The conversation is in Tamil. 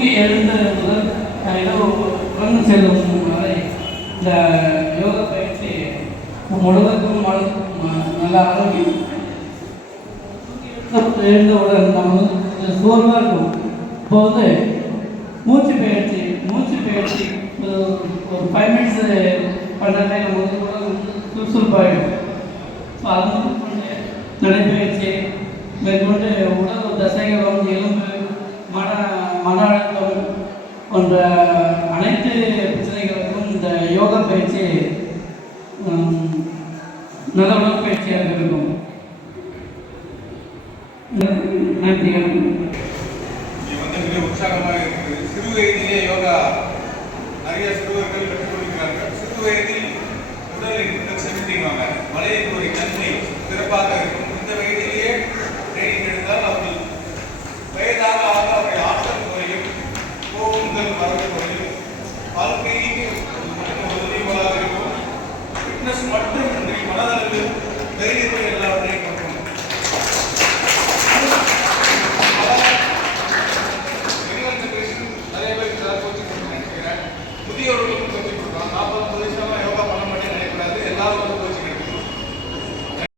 தூங்கி எழுந்த முதல் அஹ், இரவு உறங்கும் செல்லும் வரை இந்த யோகா பயிற்சி முழுவதும் மன- நல்ல ஆரோக்கியம் தூங்கி எழுந்தவுடன் நம்ம வந்து சோர்வாக இருக்கும் இப்போ வந்து மூச்சு பயிற்சி மூச்சு பயிற்சி ஒரு- ஃபைவ் மினிட்ஸ் பண்ணாலே நம்ம வந்து உடல் சுறுசுறுப்பாகிடும் ஸோ அது மட்டும் பண்ணு. நடைப்பயிற்சி மேற்கொண்டு உடல் தசைகளும் எலும்பு மன மன அழுத்தம் போன்ற அனைத்து பிரச்சனைகளுக்கும் இந்த யோகா பயிற்சி நல்ல உடற்பயிற்சியாக இருக்கும் நன்றிகள். உற்சாகமாக இருக்கிறது சிறு வயதிலே யோகா நிறைய சிறுவர்கள் கற்றுக் கொடுக்கிறார்கள் சிறு வயதில் உடலில் இந்த ஒரு தன்மை சிறப்பாக இருக்கும். வாழ்க்கை உதவிகளாக இருக்கும் ஃபிட்னஸ் மட்டுமின்றி மனதளவு தைரியத்தை எல்லாவற்றையும் கொடுக்கும். முதியோர்களுக்கும் கற்றுக் கொடுக்கலாம் நாற்பது